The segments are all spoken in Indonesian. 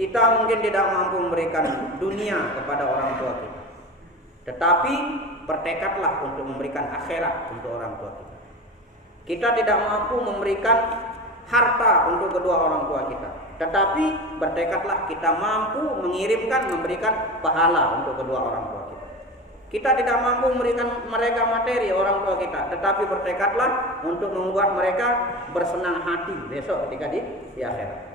Kita mungkin tidak mampu memberikan dunia kepada orang tua kita, tetapi bertekadlah untuk memberikan akhirat untuk orang tua kita. Kita tidak mampu memberikan harta untuk kedua orang tua kita, tetapi bertekadlah kita mampu memberikan pahala untuk kedua orang tua kita. Kita tidak mampu memberikan mereka materi orang tua kita, tetapi bertekadlah untuk membuat mereka bersenang hati besok ketika di akhirat.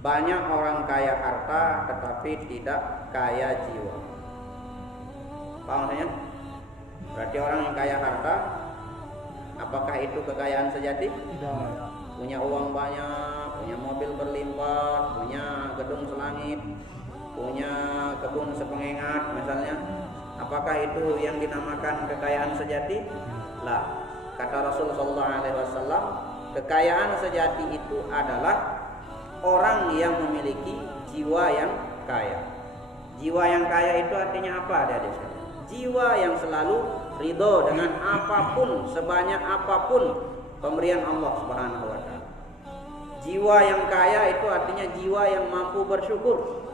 Banyak orang kaya harta tetapi tidak kaya jiwa. Paham maksudnya? Berarti orang yang kaya harta, apakah itu kekayaan sejati? Tidak. Punya uang banyak, punya mobil berlimpah, punya gedung selangit, punya kebun sepengengat misalnya. Apakah itu yang dinamakan kekayaan sejati? Lah, kata Rasulullah SAW, kekayaan sejati itu adalah orang yang memiliki jiwa yang kaya. Jiwa yang kaya itu artinya apa, adik-adik sekalian? Jiwa yang selalu ridho dengan apapun, sebanyak apapun pemberian Allah Subhanahu wa taala. Jiwa yang kaya itu artinya jiwa yang mampu bersyukur.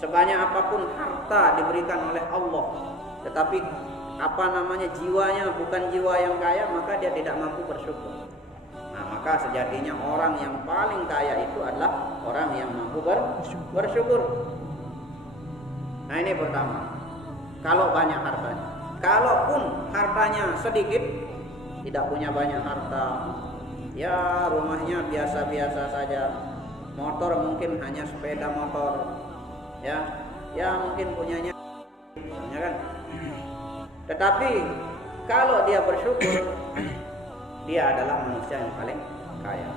Sebanyak apapun harta diberikan oleh Allah, tetapi jiwanya bukan jiwa yang kaya, maka dia tidak mampu bersyukur. Nah, maka sejatinya orang yang paling kaya itu adalah orang yang mampu bersyukur. Nah, ini pertama. Kalau banyak hartanya. Kalaupun hartanya sedikit, tidak punya banyak harta, ya rumahnya biasa-biasa saja, motor mungkin hanya sepeda motor, ya mungkin punyanya, kan? Tetapi kalau dia bersyukur, dia adalah manusia yang paling kaya.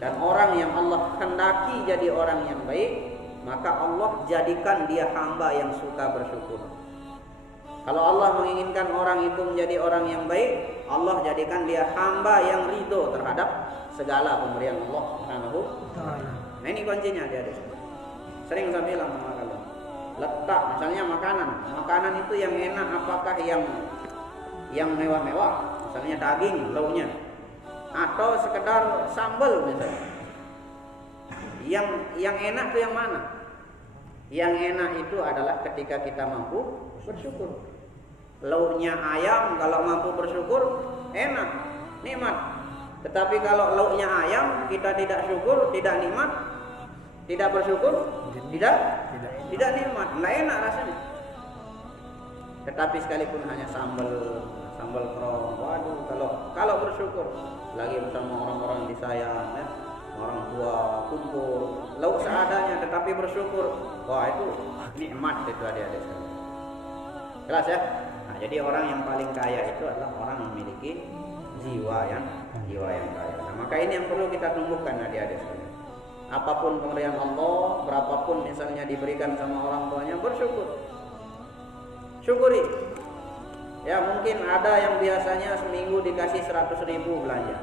Dan orang yang Allah hendaki jadi orang yang baik, maka Allah jadikan dia hamba yang suka bersyukur. Kalau Allah menginginkan orang itu menjadi orang yang baik, Allah jadikan dia hamba yang ridho terhadap segala pemberian Allah Subhanahu wa taala. Nah, ini kuncinya dia. Sering saya bilang sama kalian, letak misalnya makanan itu yang enak, apakah yang mewah-mewah, misalnya daging, lauknya, atau sekedar sambal misalnya. Yang enak itu yang mana? Yang enak itu adalah ketika kita mampu bersyukur. Lauknya ayam, kalau mampu bersyukur, enak, nikmat. Tetapi kalau lauknya ayam, kita tidak syukur, tidak nikmat, tidak bersyukur, tidak nikmat, nggak enak rasanya. Tetapi sekalipun hanya sambal kerong, waduh, kalau bersyukur, lagi bersama orang-orang disayang, ya, orang tua kumpul, lauk seadanya, tetapi bersyukur, wah itu nikmat itu adik-adik sekalian. Jelas ya? Nah, jadi orang yang paling kaya itu adalah orang yang memiliki jiwa yang kaya. Nah, maka ini yang perlu kita tumbuhkan adik-adik sekalian. Apapun pemberian Allah, berapapun misalnya diberikan sama orang tuanya, bersyukur. Syukuri. Ya, mungkin ada yang biasanya seminggu dikasih 100.000 belanja.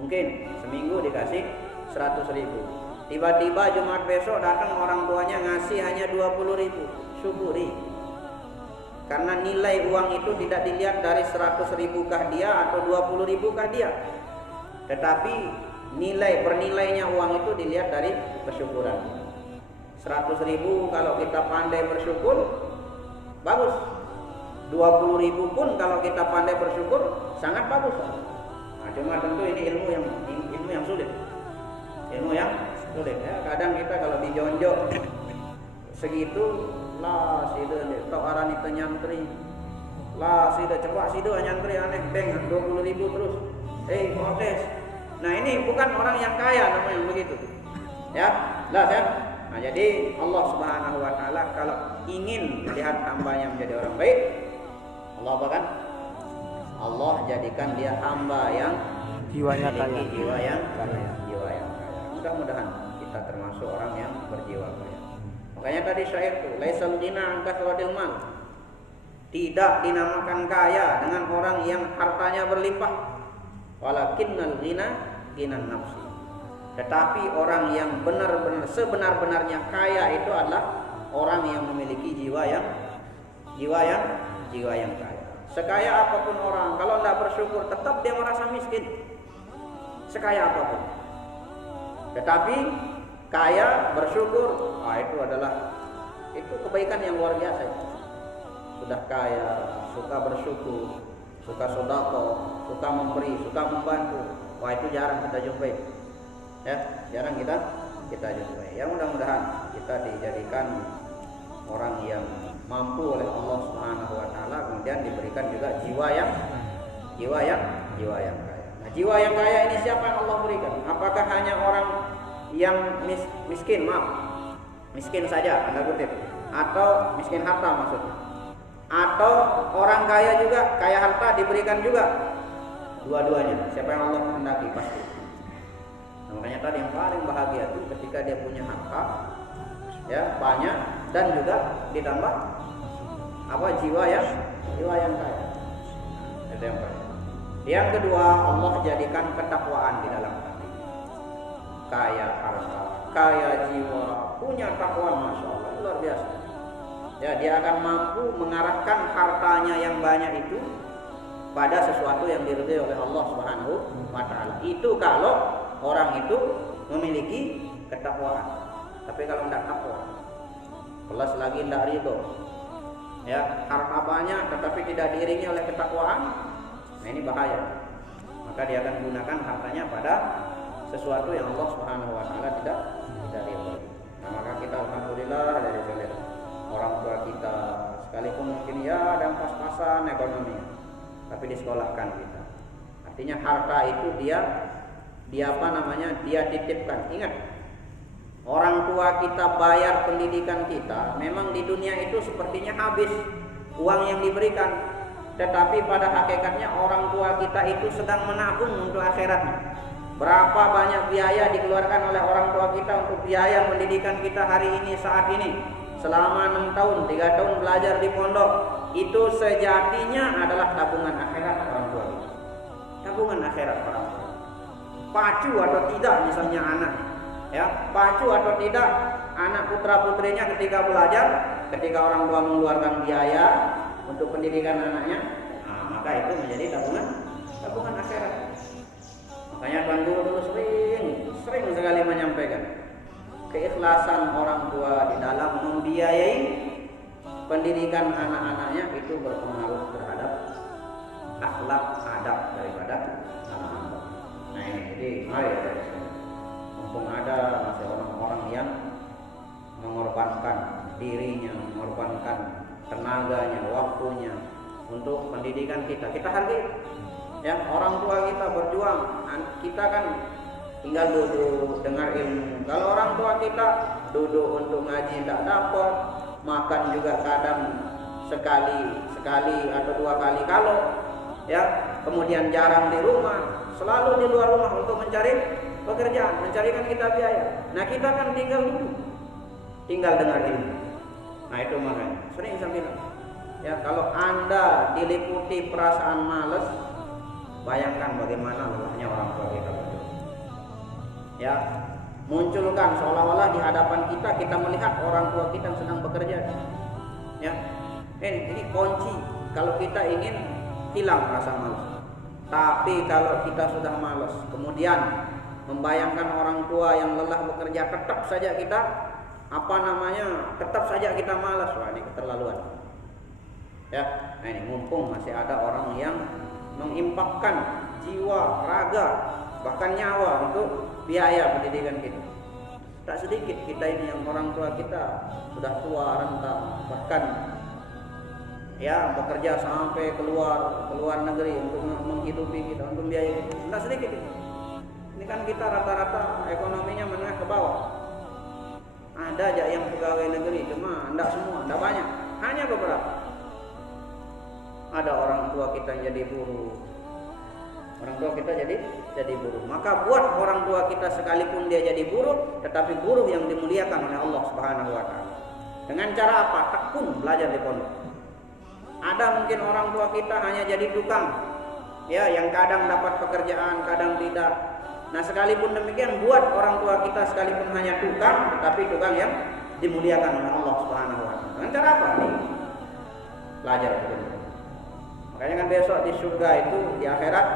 Mungkin seminggu dikasih 100.000. Tiba-tiba Jumat besok datang orang tuanya ngasih hanya 20.000. Syukuri. Karena nilai uang itu tidak dilihat dari 100.000 kah dia atau 20.000 kah dia, tetapi bernilainya uang itu dilihat dari kesyukuran. 100.000 kalau kita pandai bersyukur, bagus. 20.000 pun kalau kita pandai bersyukur, sangat bagus. Nah, cuma tentu ini ilmu yang sulit. Ilmu yang sulit ya. Kadang kita kalau dijonjok segitu, lah sida tok aran itu nyantri, lah sida coba sida nyantri aneh beng 20.000 terus protes. Nah, ini bukan orang yang kaya namanya begitu ya. Lah ya. Nah, jadi Allah Subhanahu wa taala kalau ingin melihat hambanya menjadi orang baik, Allah apa kan? Allah jadikan dia hamba yang jiwanya kaya. Jiwa yang kaya. Mudah-mudahan kita termasuk orang yang berjiwa kaya. Makanya tadi syair itu, laisal ghina an kasratil mal. Tidak dinamakan kaya dengan orang yang hartanya berlimpah. Walakinnal ghina ghinan nafsi. Tetapi orang yang benar-benar sebenar-benarnya kaya itu adalah orang yang memiliki jiwa yang kaya. Sekaya apapun orang, kalau tidak bersyukur tetap dia merasa miskin. sekaya apapun. Tetapi kaya bersyukur, itu kebaikan yang luar biasa. Sudah kaya, suka bersyukur, suka sedekah, suka memberi, suka membantu. Itu jarang kita jumpai. Ya, jarang kita jumpai. Ya, mudah-mudahan kita dijadikan orang yang mampu oleh Allah Subhanahu wa taala, kemudian diberikan juga jiwa yang kaya. Nah, jiwa yang kaya ini siapa yang Allah berikan? Apakah hanya orang yang miskin saja, tanda kutip, atau miskin harta maksudnya? Atau orang kaya juga, kaya harta diberikan juga? Dua-duanya. Siapa yang Allah kehendaki pasti. Nah, makanya tadi yang paling bahagia itu ketika dia punya harta ya banyak dan juga ditambah jiwa yang kaya. Itu yang pertama. Yang kedua, Allah jadikan ketakwaan di dalam hati. Kaya harta, kaya jiwa, punya takwa, masya Allah, luar biasa. Ya, dia akan mampu mengarahkan hartanya yang banyak itu pada sesuatu yang diridhai oleh Allah Subhanahu wa taala. Itu kalau orang itu memiliki ketakwaan. Tapi kalau tidak takwa, plus lagi tidak ridho, ya harta banyak tetapi tidak diiringi oleh ketakwaan, nah ini bahaya. Maka dia akan gunakan hartanya pada sesuatu yang Allah Subhanahu wa taala tidak ridho. Nah, maka kita alhamdulillah dari orang tua kita sekalipun mungkin ya ada pas-pasan ekonomi, tapi disekolahkan kita. Artinya harta itu dia titipkan. Ingat, orang tua kita bayar pendidikan kita, memang di dunia itu sepertinya habis uang yang diberikan, tetapi pada hakikatnya orang tua kita itu sedang menabung untuk akhiratnya. Berapa banyak biaya dikeluarkan oleh orang tua kita untuk biaya pendidikan kita hari ini, saat ini, selama 6 tahun, 3 tahun belajar di pondok, itu sejatinya adalah tabungan akhirat orang tua kita. Tabungan akhirat orang tua. Pacu atau tidak misalnya anak, ya pacu atau tidak anak putra putrinya ketika belajar, ketika orang tua mengeluarkan biaya untuk pendidikan anaknya, nah, maka itu menjadi tabungan akhirat. Makanya Tuan Guru dulu sering sekali menyampaikan keikhlasan orang tua di dalam membiayai pendidikan anak-anaknya itu berpengaruh terhadap akhlak adab daripada anak-anak. Nah ini, jadi mari mumpung ada masih orang-orang yang mengorbankan dirinya, mengorbankan tenaganya, waktunya untuk pendidikan kita hargai. Ya, orang tua kita berjuang, kita kan tinggal duduk dengar ilmu. Kalau orang tua kita duduk untuk ngaji tidak dapat, makan juga kadang sekali atau 2 kali kalau, ya, kemudian jarang di rumah, selalu di luar rumah untuk mencari pekerjaan, mencarikan kita biaya. Nah, kita kan tinggal duduk, tinggal dengar ilmu. Nah, itu makanya sering saya bilang, ya, kalau Anda diliputi perasaan malas, bayangkan bagaimana lelahnya orang tua kita berdua. Ya, munculkan seolah-olah di hadapan kita melihat orang tua kita yang sedang bekerja. Ya, ini kunci kalau kita ingin hilang rasa malas. Tapi kalau kita sudah malas, kemudian membayangkan orang tua yang lelah bekerja, tetap saja kita kita malas. Wah, ini keterlaluan. Ya, nah ini mumpung masih ada orang yang mengimpakkan jiwa, raga, bahkan nyawa untuk biaya pendidikan kita. Tak sedikit kita ini yang orang tua kita sudah tua, renta, bahkan ya bekerja sampai keluar negeri untuk menghidupi kita, untuk biaya kita. Tak sedikit itu. Ini kan kita rata-rata ekonominya menengah ke bawah. Ada aja yang pegawai negeri, cuma tidak semua, tidak banyak, hanya beberapa. Ada orang tua kita yang jadi buruh, orang tua kita jadi buruh. Maka buat orang tua kita sekalipun dia jadi buruh, tetapi buruh yang dimuliakan oleh Allah Subhanahu wa taala. Dengan cara apa? Tekun belajar di pondok. Ada mungkin orang tua kita hanya jadi tukang, ya, yang kadang dapat pekerjaan, kadang tidak. Nah, sekalipun demikian, buat orang tua kita sekalipun hanya tukang, tetapi tukang yang dimuliakan oleh Allah Subhanahu wa taala. Dengan cara apa? Nih, belajar betul. Makanya kan besok di surga itu, di akhirat,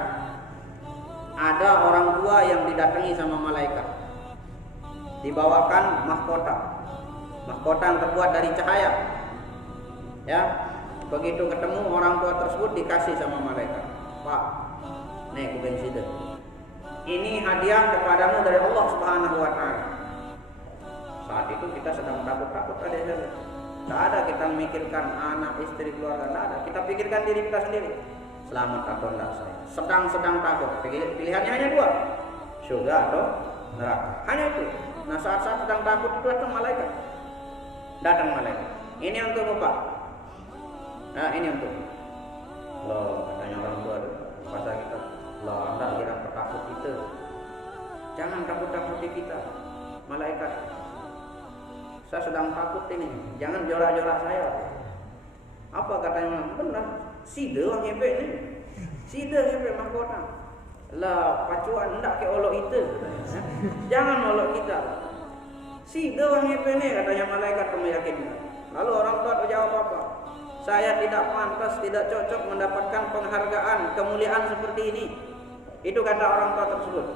ada orang tua yang didatangi sama malaikat, dibawakan mahkota yang terbuat dari cahaya. Ya, begitu ketemu orang tua tersebut dikasih sama malaikat, Pak, nih kuben sida. Ini hadiah kepadamu dari Allah Subhanahu wa taala. Saat itu kita sedang takut-takut ada. Tak ada kita memikirkan anak, istri, keluarga, tak ada. Kita pikirkan diri kita sendiri. Selamat atau enggak saya? Sedang takut. Pilihannya hanya dua, surga atau neraka. Hanya itu. Nah, saat-saat sedang takut itu datang malaikat. Ini untuk Pak. Nah, ini untuk. Loh, katanya orang tua itu. Masa kita, loh, Anda kira takut kita. Jangan takut-takuti kita, malaikat. Saya sedang takut ini, jangan jorak-jorak saya. Apa katanya? Benar, sida orang hebek ni. Sida hebek mahkota. Lah, pacuan ndak ke olok itu. Jangan olok kita. Sida orang hebek ni katanya malaikat meyakinkan. Lalu orang tua jawab apa? Saya tidak pantas, tidak cocok mendapatkan penghargaan, kemuliaan seperti ini. Itu kata orang tua tersebut.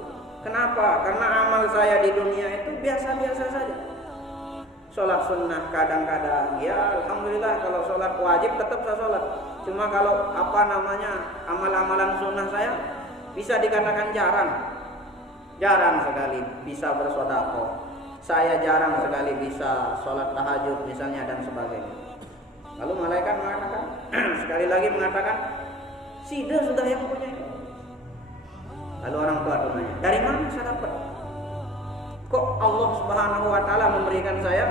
Kenapa? Karena amal saya di dunia itu biasa-biasa saja. Sholat sunnah kadang-kadang, ya alhamdulillah kalau sholat wajib tetap saya sholat. Cuma kalau amal-amalan sunnah saya bisa dikatakan jarang sekali bisa bersedekah. Saya jarang sekali bisa sholat tahajud misalnya dan sebagainya. Lalu malaikat mengatakan, sekali lagi mengatakan, sida sudah yang punya. Lalu orang tua tanya, dari mana saya dapat? Kok Allah Subhanahu wa taala memberikan saya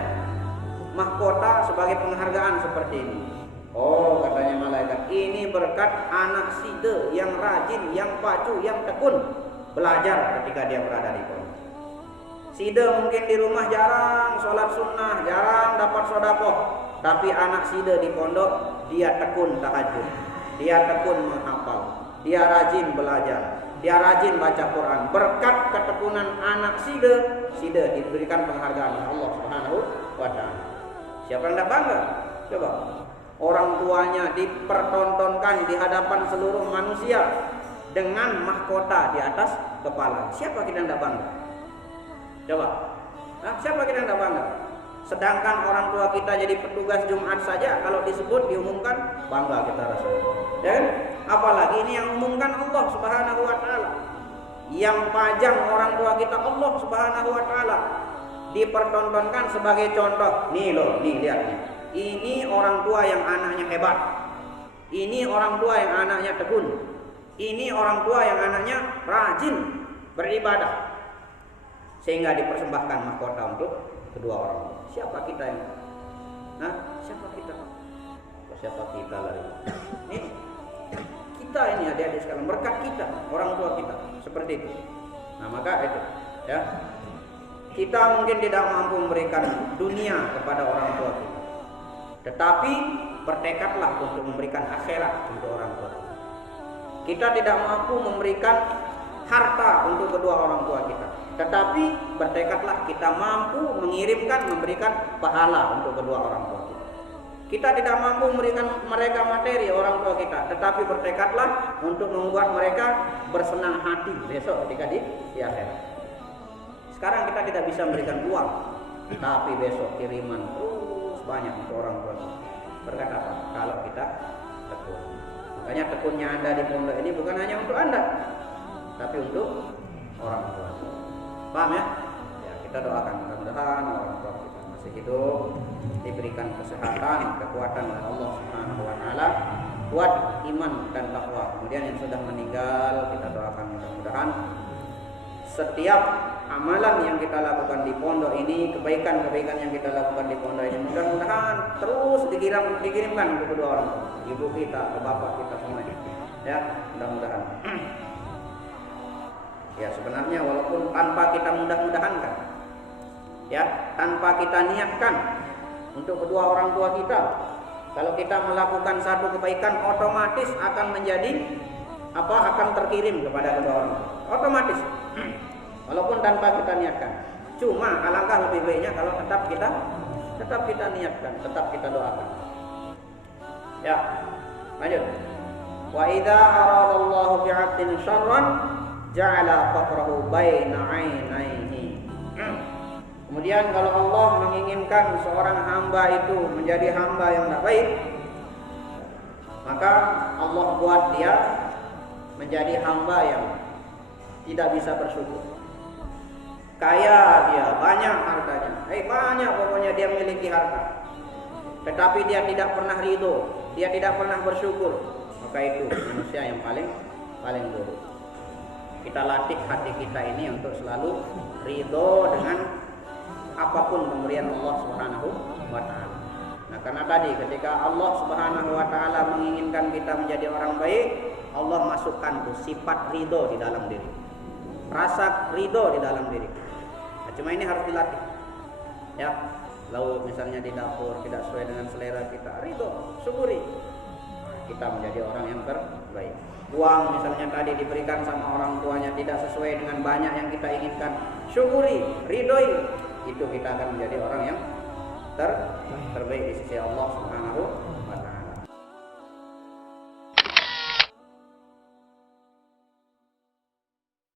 mahkota sebagai penghargaan seperti ini? Oh, katanya malaikat, ini berkat anak sida yang rajin, yang pacu, yang tekun belajar ketika dia berada di pondok. Sida mungkin di rumah jarang sholat sunnah, jarang dapat sedekah, tapi anak sida di pondok dia tekun tahajud, dia tekun menghafal, dia rajin belajar, dia rajin baca Quran. Berkat ketekunan anak sida diberikan penghargaan oleh Allah Subhanahu wa taala. Siapa yang tidak bangga? Coba. Orang tuanya dipertontonkan di hadapan seluruh manusia dengan mahkota di atas kepala. Siapa kita tidak bangga? Coba. Nah, siapa kita tidak bangga? Sedangkan orang tua kita jadi petugas Jumat saja kalau disebut diumumkan bangga kita rasanya. Ya kan? Apalagi ini yang umumkan Allah Subhanahu wa taala. Yang pajang orang tua kita Allah Subhanahu wa taala. Dipertontonkan sebagai contoh. Nih loh, nih lihat nih. Ini orang tua yang anaknya hebat. Ini orang tua yang anaknya tekun. Ini orang tua yang anaknya rajin beribadah. Sehingga dipersembahkan mahkota untuk kedua orang. Siapa kita yang? Nah, siapa kita? Siapa kita lagi? Nih, kita ini adik-adik sekalian, berkat kita, orang tua kita seperti itu. Nah, maka itu, ya. Kita mungkin tidak mampu memberikan dunia kepada orang tua kita, tetapi bertekadlah untuk memberikan akhirat untuk orang tua kita. Kita tidak mampu memberikan harta untuk kedua orang tua kita, tetapi bertekadlah kita mampu mengirimkan, memberikan pahala untuk kedua orang tua kita. Kita tidak mampu memberikan mereka materi orang tua kita, tetapi bertekadlah untuk membuat mereka bersenang hati besok ketika di akhirat. Sekarang kita tidak bisa memberikan uang, tapi besok kiriman terus banyak untuk orang tua. Berkata apa? Kalau kita tekun. Makanya tekunnya Anda di pondok ini bukan hanya untuk Anda, tapi untuk orang tua. Paham ya? Ya, kita doakan mudah-mudahan orang tua kita masih hidup, diberikan kesehatan, kekuatan oleh Allah Subhanahu wa taala, kuat iman dan takwa. Kemudian yang sudah meninggal kita doakan mudah-mudahan setiap amalan yang kita lakukan di pondok ini, kebaikan-kebaikan yang kita lakukan di pondok ini, mudah-mudahan terus dikirimkan untuk kedua orang tua, ibu kita, bapak kita semuanya. Ya, mudah-mudahan. Ya, sebenarnya walaupun tanpa kita mudah-mudahan kan, ya, tanpa kita niatkan untuk kedua orang tua kita, kalau kita melakukan satu kebaikan otomatis akan menjadi akan terkirim kepada kedua orang tua. Otomatis. Walaupun tanpa kita niatkan. Cuma alangkah lebih baiknya kalau tetap kita niatkan, tetap kita doakan. Ya. Lanjut. Wa idza aradallahu bi'abdin syarran ja'ala faqrahu baina 'ainaihi. Kemudian kalau Allah menginginkan seorang hamba itu menjadi hamba yang tidak baik, maka Allah buat dia menjadi hamba yang tidak bisa bersyukur. Kaya dia, banyak hartanya, banyak pokoknya dia memiliki harta, tetapi dia tidak pernah ridho, dia tidak pernah bersyukur, maka itu manusia yang paling buruk. Kita latih hati kita ini untuk selalu ridho dengan apapun pemberian Allah Subhanahu wa taala. Nah, karena tadi ketika Allah Subhanahu wa taala menginginkan kita menjadi orang baik, Allah masukkan tuh sifat ridho di dalam diri. Rasa ridho di dalam diri. Nah, cuma ini harus dilatih. Ya, lalu misalnya di dapur tidak sesuai dengan selera kita, ridho, syukuri. Nah, kita menjadi orang yang terbaik. Uang misalnya tadi diberikan sama orang tuanya tidak sesuai dengan banyak yang kita inginkan, syukuri, ridhoi. Itu kita akan menjadi orang yang terbaik di sisi Allah Subhanahu